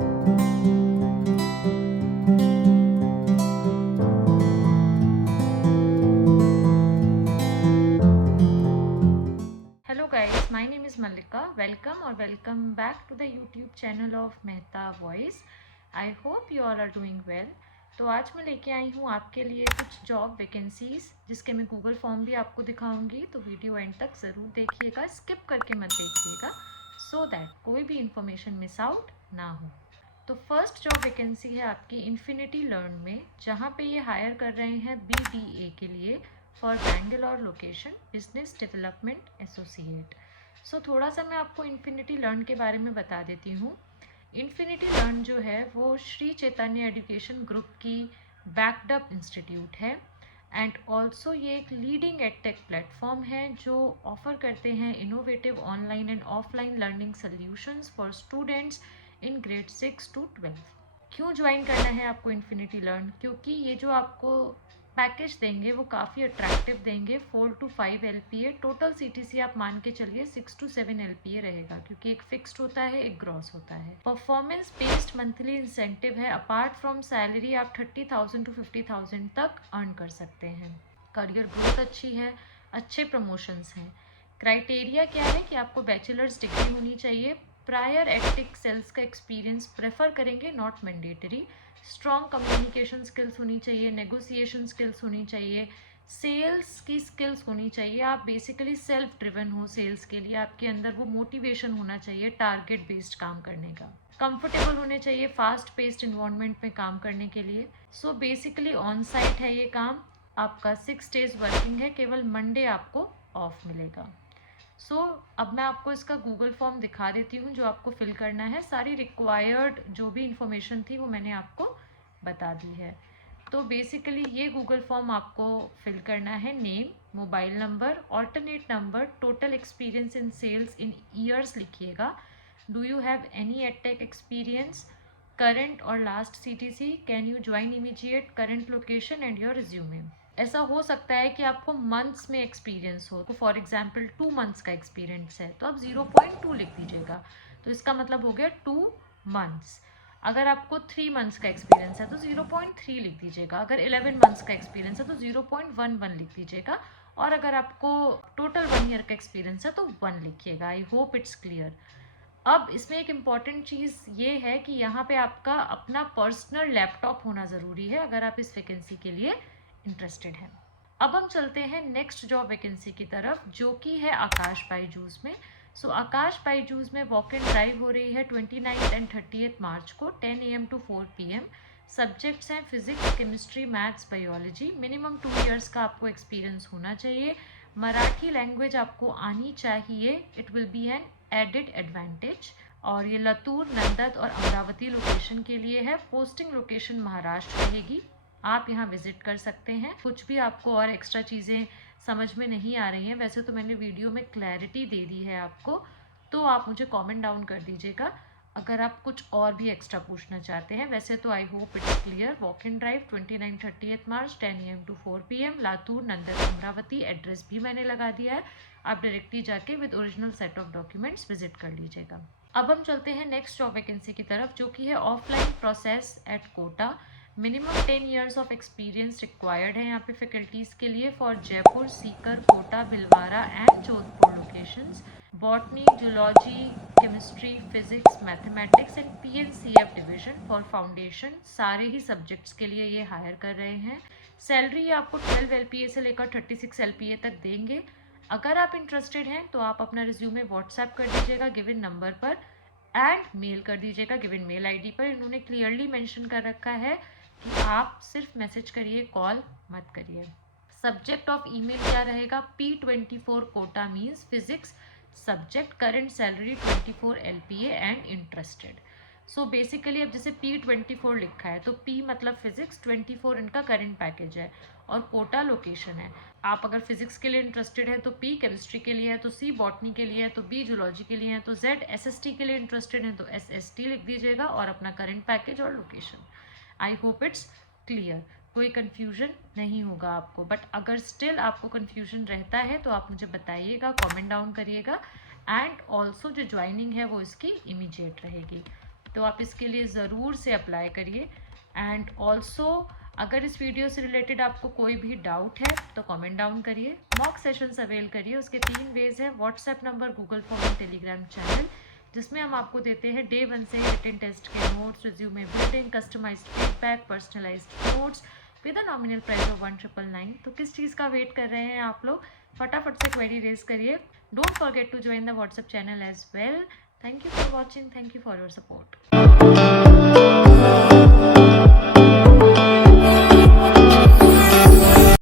Hello guys, my name is Malika. Welcome back to the YouTube channel of Mehta Voice. I hope you all are doing well. तो आज मैं लेके आई हूँ आपके लिए कुछ जॉब वैकेंसीज जिसके मैं गूगल फॉर्म भी आपको दिखाऊंगी, तो वीडियो एंड तक ज़रूर देखिएगा, स्किप करके मत देखिएगा, सो दैट कोई भी इंफॉर्मेशन मिस आउट ना हो। तो फर्स्ट जॉब वैकेंसी है आपकी इन्फिनिटी लर्न में, जहाँ पे ये हायर कर रहे हैं BDA के लिए for Bangalore location, business development associate. So थोड़ा सा मैं आपको इन्फिनिटी लर्न के बारे में बता देती हूँ। इन्फिनिटी लर्न जो है वो श्री चैतन्य एजुकेशन ग्रुप की बैक्ड अप इंस्टीट्यूट है, एंड ऑल्सो ये एक लीडिंग एडटेक प्लेटफॉर्म है जो ऑफर करते हैं innovative online and offline learning solutions for students in grade 6 to 12। क्यों ज्वाइन करना है आपको इन्फिनिटी लर्न? क्योंकि ये जो आपको पैकेज देंगे वो काफ़ी अट्रैक्टिव देंगे। 4 to 5 LPA, टोटल CTC आप मान के चलिए 6 to 7 LPA रहेगा, क्योंकि एक फिक्स्ड होता है, एक ग्रॉस होता है। परफॉर्मेंस बेस्ड मंथली इंसेंटिव है। अपार्ट फ्रॉम सैलरी आप 30,000 to 50,000 तक अर्न कर सकते हैं। करियर ग्रोथ अच्छी है, अच्छे प्रमोशंस हैं। क्राइटेरिया क्या है कि आपको बैचलर्स डिग्री होनी चाहिए, प्रायर एथिक सेल्स का एक्सपीरियंस प्रेफर करेंगे, not mandatory. Strong communication skills होनी चाहिए, नेगोशिएशन स्किल्स होनी चाहिए, सेल्स की स्किल्स होनी चाहिए। आप बेसिकली सेल्फ ड्रिवन हो सेल्स के लिए, आपके अंदर वो मोटिवेशन होना चाहिए टारगेट बेस्ड काम करने का। कंफर्टेबल होने चाहिए फास्ट पेस्ड इन्वायरमेंट में काम करने के लिए। सो बेसिकली ऑन साइट है ये काम आपका, 6 days वर्किंग है, केवल मंडे आपको ऑफ मिलेगा। अब मैं आपको इसका गूगल फॉर्म दिखा देती हूँ जो आपको फिल करना है। सारी रिक्वायर्ड जो भी इंफॉर्मेशन थी वो मैंने आपको बता दी है। तो बेसिकली ये गूगल फॉर्म आपको फिल करना है। Name, mobile number, alternate number, total experience in sales in years लिखिएगा। Do you have any edtech experience, current और last CTC, can you join immediate, current location and your resume. ऐसा हो सकता है कि आपको मंथ्स में एक्सपीरियंस हो, तो फॉर एग्जाम्पल 2 months का एक्सपीरियंस है तो आप 0.2 लिख दीजिएगा, तो इसका मतलब हो गया 2 months। अगर आपको 3 months का एक्सपीरियंस है तो 0.3 लिख दीजिएगा, अगर 11 months का एक्सपीरियंस है तो 0.11 लिख दीजिएगा, और अगर आपको टोटल 1 year का एक्सपीरियंस है तो 1 लिखिएगा। I hope it's clear. अब इसमें एक इम्पॉर्टेंट चीज़ ये है कि यहाँ पे आपका अपना पर्सनल लैपटॉप होना ज़रूरी है अगर आप इस वैकेंसी के लिए इंटरेस्टेड हैं। अब हम चलते हैं नेक्स्ट जॉब वैकेंसी की तरफ, जो कि है आकाश बायजूस में। आकाश बायजूस में वॉक इन ड्राइव हो रही है 29 एंड 30 मार्च को 10 AM to 4 PM। सब्जेक्ट्स हैं physics, chemistry, maths, biology. Minimum 2 years का आपको एक्सपीरियंस होना चाहिए। मराठी लैंग्वेज आपको आनी चाहिए, it will be an added advantage. और ये लतूर, नंदद और अमरावती लोकेशन के लिए है। पोस्टिंग लोकेशन महाराष्ट्र रहेगी, आप यहाँ विजिट कर सकते हैं। कुछ भी आपको और एक्स्ट्रा चीज़ें समझ में नहीं आ रही हैं, वैसे तो मैंने वीडियो में क्लैरिटी दे दी है आपको, तो आप मुझे कमेंट डाउन कर दीजिएगा अगर आप कुछ और भी एक्स्ट्रा पूछना चाहते हैं। वैसे तो I hope it's clear. Walk in drive 29-30 March 10 AM to 4 PM, Latur, Nandan, Amravati. Address भी मैंने लगा दिया है, आप डायरेक्टली जाके with original set of documents visit कर लीजिएगा। अब हम चलते हैं नेक्स्ट जॉब वैकेंसी की तरफ, जो कि है offline process at Kota. Minimum 10 years of experience required है यहाँ पे फैकल्टीज़ के लिए for Jaipur, Sikar, Kota, Bhilwara and Jodhpur locations. Botany, zoology, chemistry, physics, mathematics and PNCF division for foundation, सारे ही सब्जेक्ट्स के लिए ये हायर कर रहे हैं। सैलरी आपको 12 LPA से लेकर 36 LPA तक देंगे। अगर आप इंटरेस्टेड हैं तो आप अपना रिज्यूमे व्हाट्सएप कर दीजिएगा गिवन नंबर पर, एंड मेल कर दीजिएगा गिवन मेल ID पर। इन्होंने क्लियरली मेंशन कर रखा है कि आप सिर्फ मैसेज करिए, कॉल मत करिए। सब्जेक्ट ऑफ ईमेल क्या रहेगा? P24 Kota means physics subject, current salary 24 LPA and interested. Basically अब जैसे P24 लिखा है तो P मतलब फिजिक्स, 24 इनका करंट पैकेज है, और कोटा लोकेशन है। आप अगर फिजिक्स के लिए इंटरेस्टेड है तो P, केमिस्ट्री के लिए है तो C, बॉटनी के लिए है तो B, जूलॉजी के लिए है तो Z, SST के लिए इंटरेस्टेड है तो SST लिख दीजिएगा, और अपना करंट पैकेज और location. I hope it's clear, कोई कन्फ्यूजन नहीं होगा आपको। बट अगर स्टिल आपको कन्फ्यूजन रहता है तो आप मुझे बताइएगा, कमेंट डाउन करिएगा। एंड ऑल्सो जो ज्वाइनिंग है वो इसकी इमीडिएट रहेगी। तो आप इसके लिए ज़रूर से अप्लाई करिए। एंड ऑल्सो अगर इस वीडियो से रिलेटेड आपको कोई भी डाउट है तो कमेंट डाउन करिए। मॉक सेशंस अवेल करिए। उसके 3 वेज है, व्हाट्सएप नंबर, गूगल फॉर्म और टेलीग्राम चैनल, जिसमें हम आपको देते हैं डे 1 से रिटन टेस्ट के notes, resume building, customised feedback, personalised notes with a nominal price of 1999। तो किस चीज़ का वेट कर रहे हैं आप लोग? फटाफट से क्वेरी रेज करिए। Don't forget to join the WhatsApp channel as well. Thank you for watching. Thank you for your support.